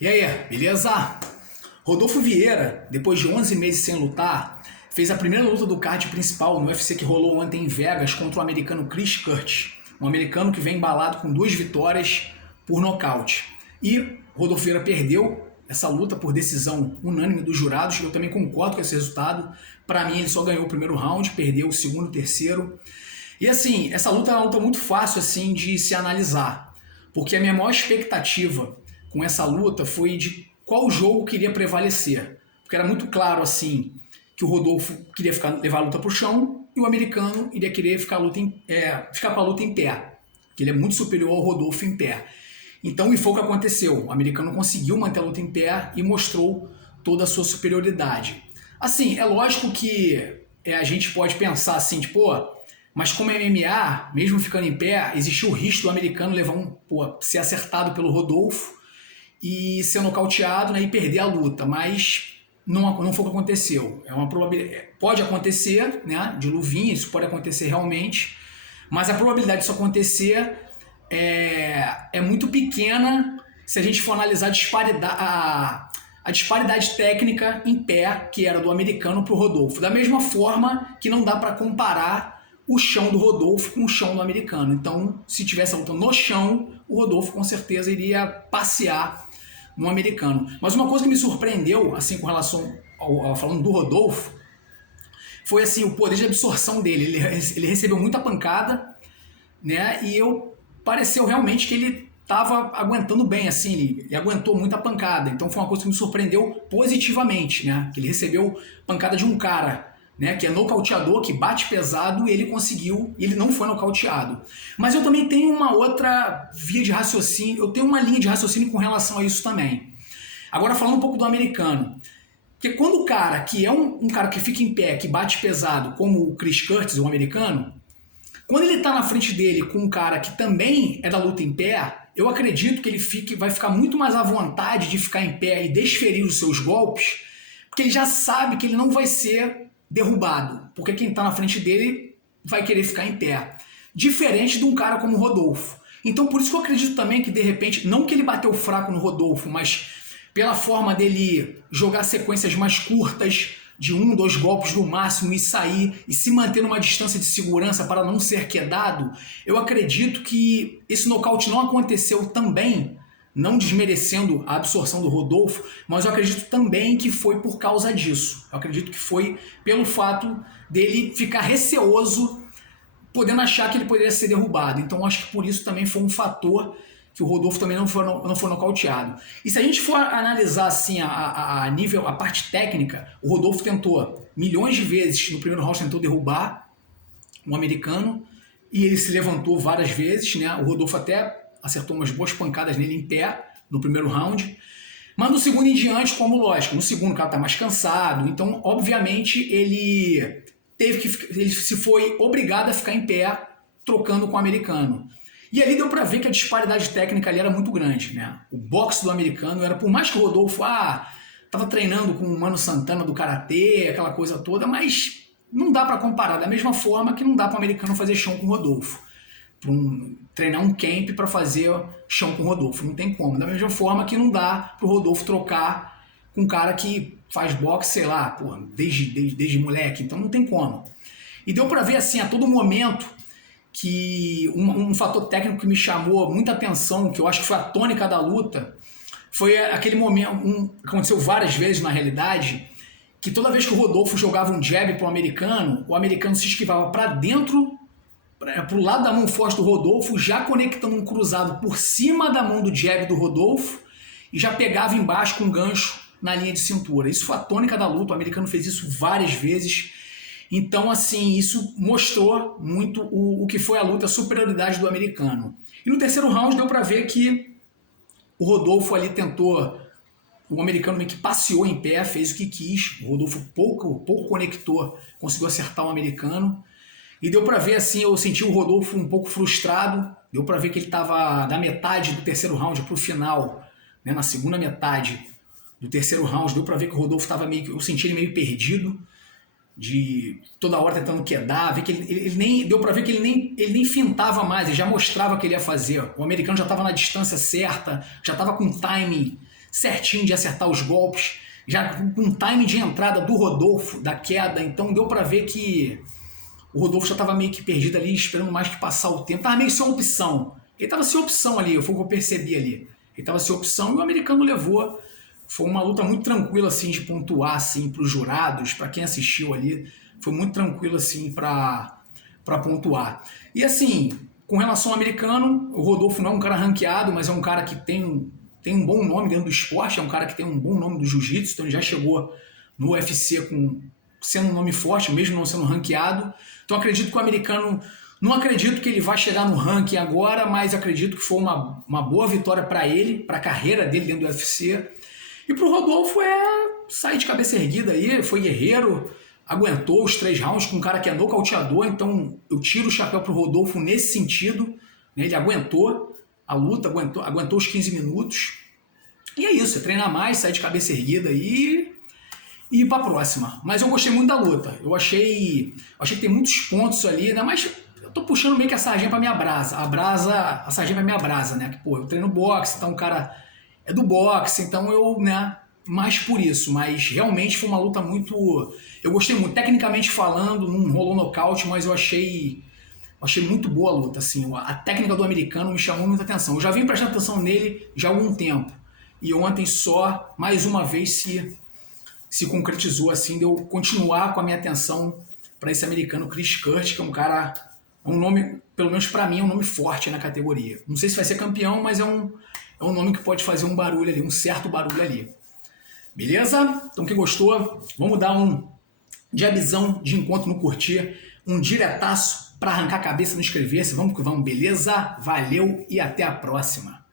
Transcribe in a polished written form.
E aí, beleza? Rodolfo Vieira, depois de 11 meses sem lutar, fez a primeira luta do card principal no UFC que rolou ontem em Vegas contra o americano Chris Curtis, um americano que vem embalado com 2 vitórias por nocaute. E Rodolfo Vieira perdeu essa luta por decisão unânime dos jurados. Eu também concordo com esse resultado. Para mim, ele só ganhou o primeiro round, perdeu o segundo e o terceiro. E assim, essa luta é uma luta muito fácil assim de se analisar, porque a minha maior expectativa com essa luta foi de qual jogo queria prevalecer. Porque era muito claro assim que o Rodolfo queria levar a luta para o chão e o americano iria querer ficar com a luta em pé, que ele é muito superior ao Rodolfo em pé. Então, e foi o que aconteceu. O americano conseguiu manter a luta em pé e mostrou toda a sua superioridade. Assim, é lógico que a gente pode pensar assim, tipo, mas como é MMA, mesmo ficando em pé, existiu o risco do americano ser acertado pelo Rodolfo e ser nocauteado, né, e perder a luta, mas não foi o que aconteceu. É uma probabilidade, pode acontecer, né, de luvinha, isso pode acontecer realmente, mas a probabilidade disso acontecer é muito pequena se a gente for analisar a disparidade técnica em pé que era do americano para o Rodolfo. Da mesma forma que não dá para comparar o chão do Rodolfo com o chão do americano. Então, se tivesse a luta no chão, o Rodolfo com certeza iria passear no americano. Mas uma coisa que me surpreendeu, assim, com relação falando do Rodolfo, foi assim, o poder de absorção dele. Ele recebeu muita pancada, né? E pareceu realmente que ele estava aguentando bem, assim, ele aguentou muita pancada. Então foi uma coisa que me surpreendeu positivamente, né? Que ele recebeu pancada de um cara, né, que é nocauteador, que bate pesado, e ele conseguiu, e ele não foi nocauteado. Mas eu também tenho uma outra via de raciocínio, eu tenho uma linha de raciocínio com relação a isso também. Agora falando um pouco do americano, porque quando o cara, que é um cara que fica em pé, que bate pesado, como o Chris Curtis, o americano, quando ele tá na frente dele com um cara que também é da luta em pé, eu acredito que ele vai ficar muito mais à vontade de ficar em pé e desferir os seus golpes, porque ele já sabe que ele não vai ser derrubado, porque quem está na frente dele vai querer ficar em pé. Diferente de um cara como o Rodolfo. Então por isso que eu acredito também que de repente, não que ele bateu fraco no Rodolfo, mas pela forma dele jogar sequências mais curtas, de 1, 2 golpes no máximo e sair e se manter numa distância de segurança para não ser quedado, eu acredito que esse nocaute não aconteceu também, não desmerecendo a absorção do Rodolfo, mas eu acredito também que foi por causa disso. Eu acredito que foi pelo fato dele ficar receoso, podendo achar que ele poderia ser derrubado. Então acho que por isso também foi um fator que o Rodolfo também não foi nocauteado. E se a gente for analisar assim a parte técnica, o Rodolfo tentou milhões de vezes no primeiro round, tentou derrubar um americano, e ele se levantou várias vezes, né? O Rodolfo até acertou umas boas pancadas nele em pé no primeiro round, mas no segundo em diante, como lógico, no segundo o cara tá mais cansado, então obviamente ele se foi obrigado a ficar em pé trocando com o americano. E ali deu pra ver que a disparidade técnica ali era muito grande, né? O boxe do americano era, por mais que o Rodolfo tava treinando com o Mano Santana do Karatê, aquela coisa toda, mas não dá pra comparar, da mesma forma que não dá pro americano fazer chão com o Rodolfo. Treinar um camp para fazer chão com o Rodolfo, não tem como. Da mesma forma que não dá pro Rodolfo trocar com um cara que faz boxe, sei lá, desde moleque, então não tem como. E deu para ver assim a todo momento que um fator técnico que me chamou muita atenção, que eu acho que foi a tônica da luta, foi aquele momento, que aconteceu várias vezes na realidade, que toda vez que o Rodolfo jogava um jab pro americano, o americano se esquivava para dentro, pro lado da mão forte do Rodolfo, já conectando um cruzado por cima da mão do jab do Rodolfo e já pegava embaixo com um gancho na linha de cintura. Isso foi a tônica da luta, o americano fez isso várias vezes. Então, assim, isso mostrou muito o que foi a luta, a superioridade do americano. E no terceiro round deu para ver que o Rodolfo ali tentou, o americano meio que passeou em pé, fez o que quis, o Rodolfo pouco conectou, conseguiu acertar o americano. E deu pra ver assim, eu senti o Rodolfo um pouco frustrado, deu pra ver que ele tava da metade do terceiro round pro final, né, na segunda metade do terceiro round, deu pra ver que o Rodolfo tava eu senti ele meio perdido, de toda hora tentando quedar, deu pra ver que ele nem fintava mais, ele já mostrava o que ele ia fazer. O americano já tava na distância certa, já tava com timing certinho de acertar os golpes, já com time de entrada do Rodolfo, da queda, então deu para ver que o Rodolfo já estava meio que perdido ali, esperando mais que passar o tempo, tava meio sem opção. Ele estava sem opção ali, foi o que eu percebi ali. Ele estava sem opção e o americano levou. Foi uma luta muito tranquila assim de pontuar assim para os jurados, para quem assistiu ali, foi muito tranquilo assim para pontuar. E assim, com relação ao americano, o Rodolfo não é um cara ranqueado, mas é um cara que tem um bom nome dentro do esporte, é um cara que tem um bom nome do jiu-jitsu, então ele já chegou no UFC sendo um nome forte, mesmo não sendo ranqueado. Então acredito que o americano, não acredito que ele vai chegar no ranking agora, mas acredito que foi uma boa vitória para ele, para a carreira dele dentro do UFC. E pro Rodolfo sair de cabeça erguida aí, foi guerreiro, aguentou os 3 rounds com um cara que é nocauteador, então eu tiro o chapéu pro Rodolfo nesse sentido, né? Ele aguentou a luta, aguentou os 15 minutos. E é isso, é treinar mais, sair de cabeça erguida aí e ir pra próxima. Mas eu gostei muito da luta, eu achei que tem muitos pontos ali, né? Mas eu tô puxando meio que a sardinha pra minha brasa, a sardinha pra minha brasa, né? Que, pô, eu treino boxe, então o cara é do boxe, então eu, né, mais por isso, mas realmente foi uma luta muito, eu gostei muito, tecnicamente falando, não rolou nocaute, mas eu achei muito boa a luta, assim, a técnica do americano me chamou muita atenção, eu já vim prestando atenção nele já há algum tempo, e ontem só, mais uma vez, se concretizou, assim, de eu continuar com a minha atenção para esse americano Chris Curtis, que é um cara, um nome, pelo menos para mim, é um nome forte na categoria, não sei se vai ser campeão, mas é um nome que pode fazer um barulho ali, um certo barulho ali. Beleza? Então quem gostou, vamos dar um jabzão de encontro no curtir, um diretaço para arrancar a cabeça no inscrever-se. Vamos que vamos, beleza? Valeu e até a próxima.